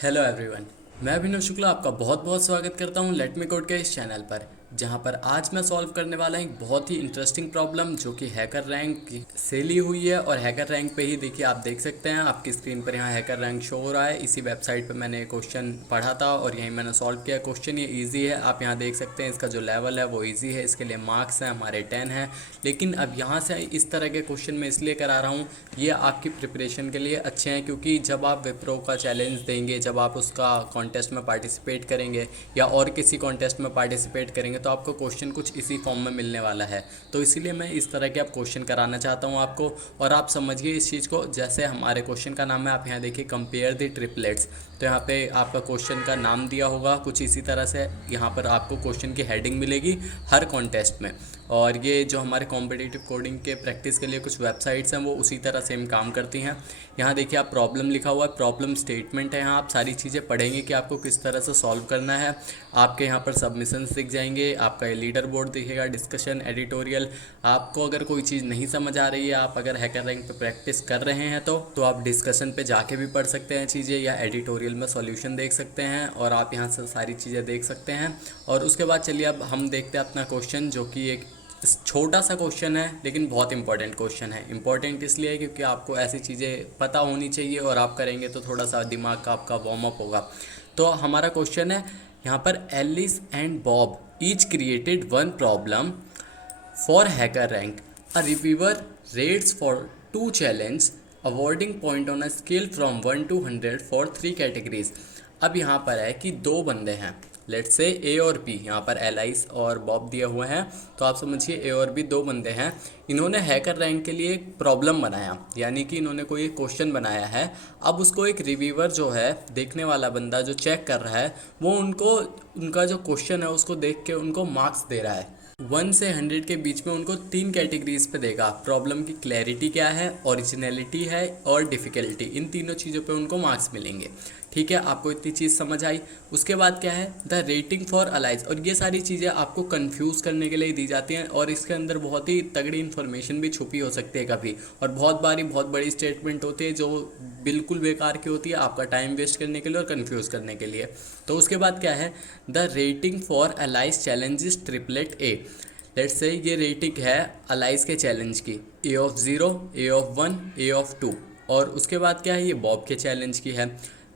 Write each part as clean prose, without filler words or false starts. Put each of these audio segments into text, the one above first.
Hello everyone. मैं अभिनव शुक्ला आपका बहुत बहुत स्वागत करता हूं लेट मी कोड के इस चैनल पर, जहां पर आज मैं सॉल्व करने वाला हूं एक बहुत ही इंटरेस्टिंग प्रॉब्लम जो कि हैकर रैंक से ली हुई है। और हैकर रैंक पे ही देखिए, आप देख सकते हैं आपकी स्क्रीन पर यहाँ हैकर रैंक शो हो रहा है। इसी वेबसाइट पे मैंने क्वेश्चन पढ़ा था और यहीं मैंने सॉल्व किया। क्वेश्चन ये ईजी है, आप यहाँ देख सकते हैं इसका जो लेवल है वो ईजी है। इसके लिए मार्क्स हैं हमारे 10 हैं। लेकिन अब यहाँ से इस तरह के क्वेश्चन मैं इसलिए करा रहा हूँ, ये आपकी प्रिपरेशन के लिए अच्छे हैं, क्योंकि जब आप विप्रो का चैलेंज देंगे, जब आप उसका कॉन्टेस्ट में पार्टिसिपेट करेंगे या और किसी कॉन्टेस्ट में पार्टिसिपेट करेंगे, तो आपको क्वेश्चन कुछ इसी फॉर्म में मिलने वाला है। तो इसीलिए मैं इस तरह के आप क्वेश्चन कराना चाहता हूँ आपको। और आप समझिए इस चीज़ को, जैसे हमारे क्वेश्चन का नाम है, आप यहाँ देखिए कंपेयर द ट्रिपलेट्स। तो यहाँ पे आपका क्वेश्चन का नाम दिया होगा कुछ इसी तरह से। यहाँ पर आपको क्वेश्चन की हेडिंग मिलेगी हर कॉन्टेस्ट में। और ये जो हमारे कॉम्पिटिटिव कोडिंग के प्रैक्टिस के लिए कुछ वेबसाइट्स हैं वो उसी तरह सेम काम करती हैं। यहाँ देखिए आप प्रॉब्लम लिखा हुआ है, प्रॉब्लम स्टेटमेंट है। यहाँ आप सारी चीज़ें पढ़ेंगे कि आपको किस तरह से सॉल्व करना है। आपके यहाँ पर सबमिशंस दिख जाएंगे, आपका ये लीडर बोर्ड दिखेगा, डिस्कशन, एडिटोरियल। आपको अगर कोई चीज़ नहीं समझ आ रही है, आप अगर हैकर रैंक पे प्रैक्टिस कर रहे हैं तो आप डिस्कशन पे जाके भी पढ़ सकते हैं चीज़ें, या एडिटोरियल में सॉल्यूशन देख सकते हैं और आप यहाँ से सारी चीज़ें देख सकते हैं। और उसके बाद चलिए अब हम देखते हैं अपना क्वेश्चन, जो कि एक छोटा सा क्वेश्चन है लेकिन बहुत इंपॉर्टेंट क्वेश्चन है। इंपॉर्टेंट इसलिए क्योंकि आपको ऐसी चीज़ें पता होनी चाहिए और आप करेंगे तो थोड़ा सा दिमाग का आपका वार्म अप होगा। तो हमारा क्वेश्चन है यहाँ पर, Alice and Bob each created one problem for HackerRank. A reviewer rates for two challenge awarding point on a scale from 1 to 100 for 3 categories. अब यहाँ पर है कि दो बंदे हैं, लेट्स से ए और बी। यहाँ पर एलाइस और बॉब दिए हुए हैं, तो आप समझिए ए और बी दो बंदे हैं। इन्होंने हैकर रैंक के लिए एक प्रॉब्लम बनाया, यानी कि इन्होंने कोई एक क्वेश्चन बनाया है। अब उसको एक रिव्यूअर जो है, देखने वाला बंदा जो चेक कर रहा है, वो उनको उनका जो क्वेश्चन है उसको देख के उनको मार्क्स दे रहा है। 1 से 100 के बीच में उनको 3 कैटेगरीज पे देगा। प्रॉब्लम की क्लैरिटी क्या है, ओरिजिनलिटी है और डिफ़िकल्टी। इन तीनों चीज़ों पे उनको मार्क्स मिलेंगे। ठीक है, आपको इतनी चीज़ समझ आई। उसके बाद क्या है, द रेटिंग फॉर अलाइज। और ये सारी चीज़ें आपको कंफ्यूज करने के लिए दी जाती हैं और इसके अंदर बहुत ही तगड़ी इन्फॉर्मेशन भी छुपी हो सकती है कभी। और बहुत बारी बहुत बड़ी स्टेटमेंट होती है जो बिल्कुल बेकार की होती है, आपका टाइम वेस्ट करने के लिए और कन्फ्यूज़ करने के लिए। तो उसके बाद क्या है, the rating for Alice's challenges triplet a. Let's say ये रेटिंग है अलाइज के चैलेंज की, a of 0, a of 1, a of 2। और उसके बाद क्या है, ये बॉब के चैलेंज की है,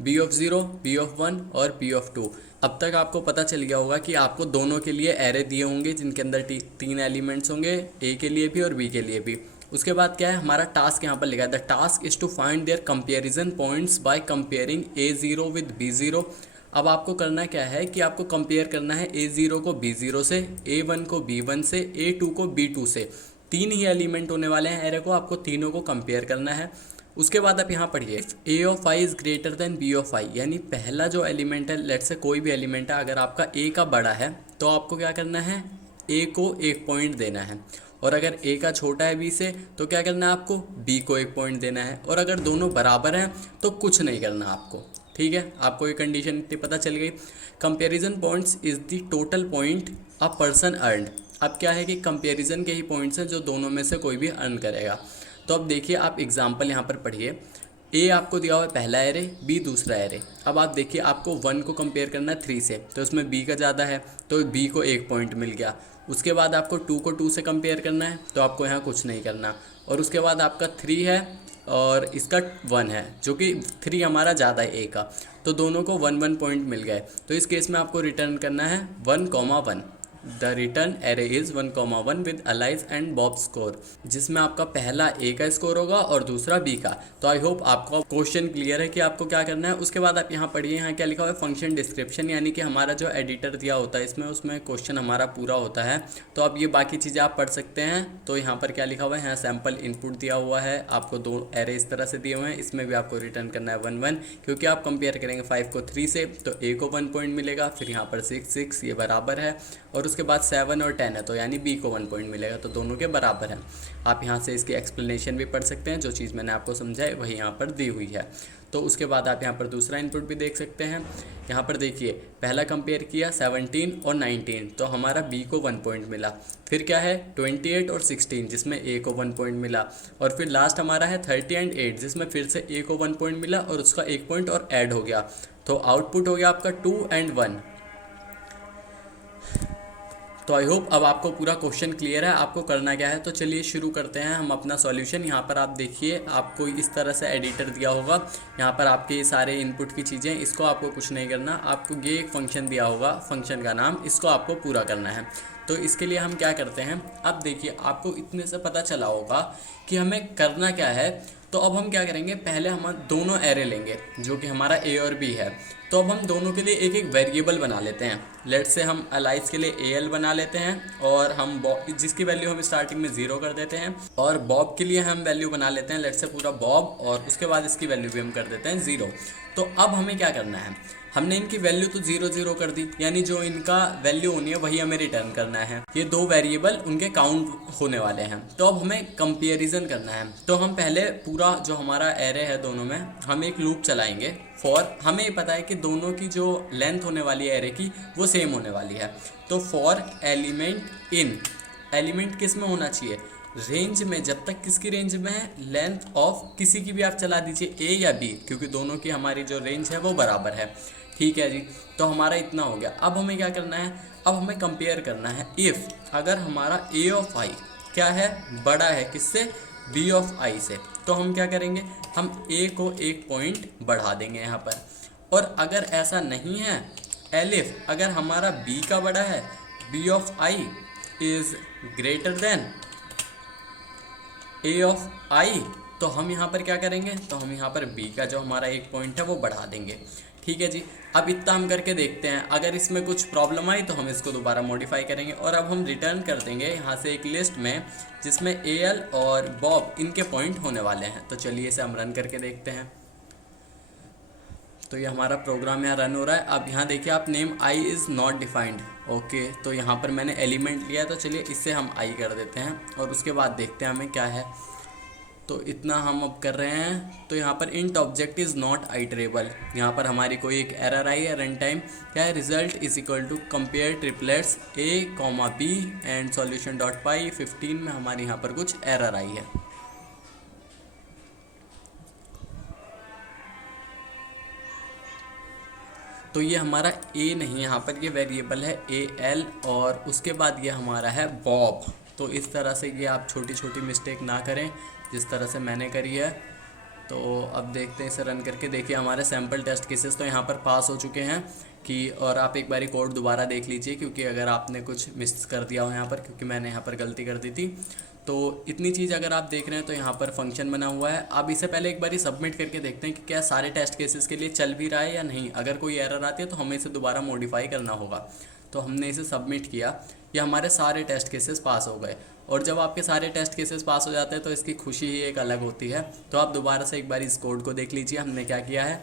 बी ऑफ 0, बी ऑफ 1 और बी ऑफ 2। अब तक आपको पता चल गया होगा कि आपको दोनों के लिए एरे दिए होंगे जिनके अंदर 3 एलिमेंट्स होंगे, ए के लिए भी और बी के लिए भी। उसके बाद क्या है, हमारा टास्क यहाँ पर लिखा है, the task is to find their comparison points by comparing A0 with B0। अब आपको करना क्या है कि आपको कंपेयर करना है A0 को B0 से, A1 को B1 से, A2 को B2 से। 3 ही एलिमेंट होने वाले हैं एरे को, आपको तीनों को कंपेयर करना है। उसके बाद आप यहाँ पढ़िए, A of I is greater than B of I। यानी पहला जो एलिमेंट है, लेट से कोई भी एलिमेंट है, अगर आपका A का बड़ा है तो आपको क्या करना है, A को 1 पॉइंट देना है। और अगर A का छोटा है B से तो क्या करना है, आपको B को 1 पॉइंट देना है। और अगर दोनों बराबर हैं तो कुछ नहीं करना आपको। ठीक है, आपको ये कंडीशन इतनी पता चल गई। Comparison points is the total point a person earned. अब क्या है कि कंपेरिजन के ही पॉइंट्स हैं जो दोनों में से कोई भी अर्न करेगा। तो अब देखिए, आप एग्जांपल यहाँ पर पढ़िए। ए आपको दिया हुआ है पहला एरे, बी दूसरा एरे। अब आप देखिए, आपको 1 को कंपेयर करना है 3 से, तो इसमें बी का ज़्यादा है तो बी को 1 पॉइंट मिल गया। उसके बाद आपको 2 को 2 से कंपेयर करना है, तो आपको यहाँ कुछ नहीं करना। और उसके बाद आपका 3 है और इसका 1 है, जो कि 3 हमारा ज़्यादा है ए का, तो दोनों को 1 पॉइंट मिल गए। तो इस केस में आपको रिटर्न करना है 1,1। The return array is 1,1 with Alice's and Bob score, जिसमें आपका पहला ए का स्कोर होगा और दूसरा बी का। तो आई होप आपको क्वेश्चन क्लियर है कि आपको क्या करना है। उसके बाद आप यहाँ पढ़िए, यहाँ क्या लिखा हुआ है, फंक्शन डिस्क्रिप्शन। यानी कि हमारा जो एडिटर दिया होता है इसमें, उसमें क्वेश्चन हमारा पूरा होता है। तो अब ये बाकी चीज़ें आप पढ़ सकते हैं। तो यहाँ पर क्या लिखा हुआ है, यहाँ सैम्पल इनपुट दिया हुआ है, आपको 2 एरे इस तरह से दिए हुए हैं। इसमें भी आपको रिटर्न करना है 1,1, क्योंकि आप कंपेयर करेंगे 5 को 3 से, तो ए को 1 पॉइंट मिलेगा। फिर यहाँ पर 6 ये बराबर है, और उसके बाद 7 और 10 है, तो यानी बी को 1 पॉइंट मिलेगा। तो दोनों के बराबर हैं। आप यहाँ से इसकी एक्सप्लेनेशन भी पढ़ सकते हैं, जो चीज़ मैंने आपको समझाई वही यहाँ पर दी हुई है। तो उसके बाद आप यहाँ पर दूसरा इनपुट भी देख सकते हैं। यहाँ पर देखिए, पहला कंपेयर किया 17 और 19, तो हमारा बी को 1 पॉइंट मिला। फिर क्या है 28 और 16, जिसमें ए को 1 पॉइंट मिला। और फिर लास्ट हमारा है 30 एंड 8, जिसमें फिर से ए को 1 पॉइंट मिला और उसका 1 पॉइंट और ऐड हो गया। तो आउटपुट हो गया आपका 2 and 1। तो आई होप अब आपको पूरा क्वेश्चन क्लियर है आपको करना क्या है। तो चलिए शुरू करते हैं हम अपना सॉल्यूशन। यहाँ पर आप देखिए आपको इस तरह से एडिटर दिया होगा, यहाँ पर आपके सारे इनपुट की चीज़ें, इसको आपको कुछ नहीं करना, आपको ये एक फंक्शन दिया होगा, फंक्शन का नाम, इसको आपको पूरा करना है। तो इसके लिए हम क्या करते हैं, अब देखिए आपको इतने से पता चला होगा कि हमें करना क्या है। तो अब हम क्या करेंगे, पहले हम दोनों एरे लेंगे जो कि हमारा ए और बी है। तो अब हम दोनों के लिए एक एक वेरिएबल बना लेते हैं। लेट से हम अलाइज के लिए AL बना लेते हैं और हम जिसकी वैल्यू हम स्टार्टिंग में 0 कर देते हैं, और बॉब के लिए हम वैल्यू बना लेते हैं लेट से पूरा बॉब, और उसके बाद इसकी वैल्यू भी हम कर देते हैं 0। तो अब हमें क्या करना है, हमने इनकी वैल्यू तो 0 0 कर दी, यानी जो इनका वैल्यू होनी है वही हमें रिटर्न करना है। ये दो वेरिएबल उनके काउंट होने वाले हैं। तो अब हमें कंपैरिजन करना है। तो हम पहले पूरा जो हमारा एरे है दोनों में हम एक लूप चलाएंगे फॉर, हमें पता है कि दोनों की जो लेंथ होने वाली है एरे की वो सेम होने वाली है। तो फॉर एलिमेंट इन, एलिमेंट किस में होना चाहिए, रेंज में, जब तक किसकी रेंज में है, लेंथ ऑफ किसी की भी आप चला दीजिए A या B, क्योंकि दोनों की हमारी जो रेंज है वो बराबर है। ठीक है जी, तो हमारा इतना हो गया। अब हमें क्या करना है, अब हमें कंपेयर करना है। इफ़ अगर हमारा A ऑफ I क्या है, बड़ा है किससे, B ऑफ I से, तो हम क्या करेंगे, हम A को एक पॉइंट बढ़ा देंगे यहाँ पर। और अगर ऐसा नहीं है, एलिफ अगर हमारा B का बड़ा है, B of I is greater than A of I, तो हम यहाँ पर क्या करेंगे, तो हम यहाँ पर B का जो हमारा एक पॉइंट है वो बढ़ा देंगे। ठीक है जी, अब इतना हम करके देखते हैं, अगर इसमें कुछ प्रॉब्लम आई तो हम इसको दोबारा मॉडिफाई करेंगे। और अब हम रिटर्न कर देंगे यहाँ से एक लिस्ट में जिसमें AL और बॉब इनके पॉइंट होने वाले हैं। तो चलिए इसे हम रन करके देखते हैं। तो ये हमारा प्रोग्राम यहाँ रन हो रहा है। अब यहाँ देखिए आप, name I is not defined. Okay, तो यहाँ पर मैंने एलिमेंट लिया है, तो चलिए इससे हम I कर देते हैं और उसके बाद देखते हैं हमें क्या है। तो इतना हम अब कर रहे हैं। तो यहाँ पर int object is not iterable, यहाँ पर हमारी कोई एक एरर आई है। रन टाइम क्या है, result is equal to compare triplets A, B and solution dot py 15 में हमारी यहाँ पर कुछ एरर आई है। तो ये हमारा A नहीं, यहाँ पर ये वेरिएबल है AL, और उसके बाद ये हमारा है बॉब। तो इस तरह से ये आप छोटी छोटी मिस्टेक ना करें जिस तरह से मैंने करी है। तो अब देखते हैं इसे रन करके। देखिए हमारे सैम्पल टेस्ट केसेस तो यहाँ पर पास हो चुके हैं कि, और आप एक बारी कोड दोबारा देख लीजिए, क्योंकि अगर आपने कुछ मिस कर दिया हो यहाँ पर, क्योंकि मैंने यहाँ पर गलती कर दी थी। तो इतनी चीज़ अगर आप देख रहे हैं तो यहाँ पर फंक्शन बना हुआ है। अब इससे पहले एक बारी सबमिट करके देखते हैं कि क्या सारे टेस्ट केसेस के लिए चल भी रहा है या नहीं। अगर कोई एरर आती है तो हमें इसे दोबारा मॉडिफाई करना होगा। तो हमने इसे सबमिट किया, ये हमारे सारे टेस्ट केसेस पास हो गए। और जब आपके सारे टेस्ट केसेस पास हो जाते हैं तो इसकी खुशी ही एक अलग होती है। तो आप दोबारा से एक बार इस कोड को देख लीजिए हमने क्या किया है।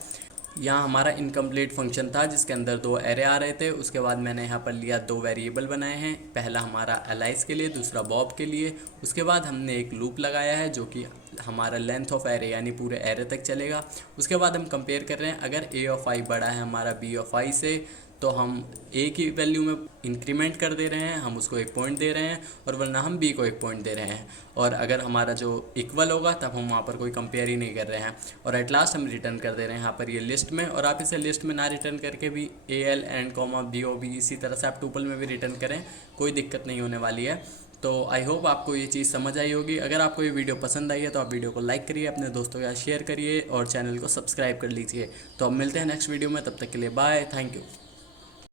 यहाँ हमारा इनकम्प्लीट फंक्शन था जिसके अंदर दो एरे आ रहे थे। उसके बाद मैंने यहाँ पर लिया, दो वेरिएबल बनाए हैं, पहला हमारा अलाइज के लिए, दूसरा बॉब के लिए। उसके बाद हमने एक लूप लगाया है जो कि हमारा लेंथ ऑफ एरे यानी पूरे एरे तक चलेगा। उसके बाद हम कंपेयर कर रहे हैं, अगर A ऑफ I बड़ा है हमारा B ऑफ I से, तो हम A की वैल्यू में इंक्रीमेंट कर दे रहे हैं, हम उसको एक पॉइंट दे रहे हैं, और वरना हम B को एक पॉइंट दे रहे हैं। और अगर हमारा जो इक्वल होगा तब हम वहाँ पर कोई कंपेयर ही नहीं कर रहे हैं। और एट लास्ट हम रिटर्न कर दे रहे हैं यहाँ पर ये लिस्ट में। और आप इसे लिस्ट में ना रिटर्न करके भी AL एंड BOB इसी तरह से आप टुपल में भी रिटर्न करें, कोई दिक्कत नहीं होने वाली है। तो आई होप आपको ये चीज़ समझ आई होगी। अगर आपको ये वीडियो पसंद आई है तो आप वीडियो को लाइक करिए, अपने दोस्तों के साथ शेयर करिए और चैनल को सब्सक्राइब कर लीजिए। तो अब मिलते हैं नेक्स्ट वीडियो में, तब तक के लिए बाय, थैंक यू।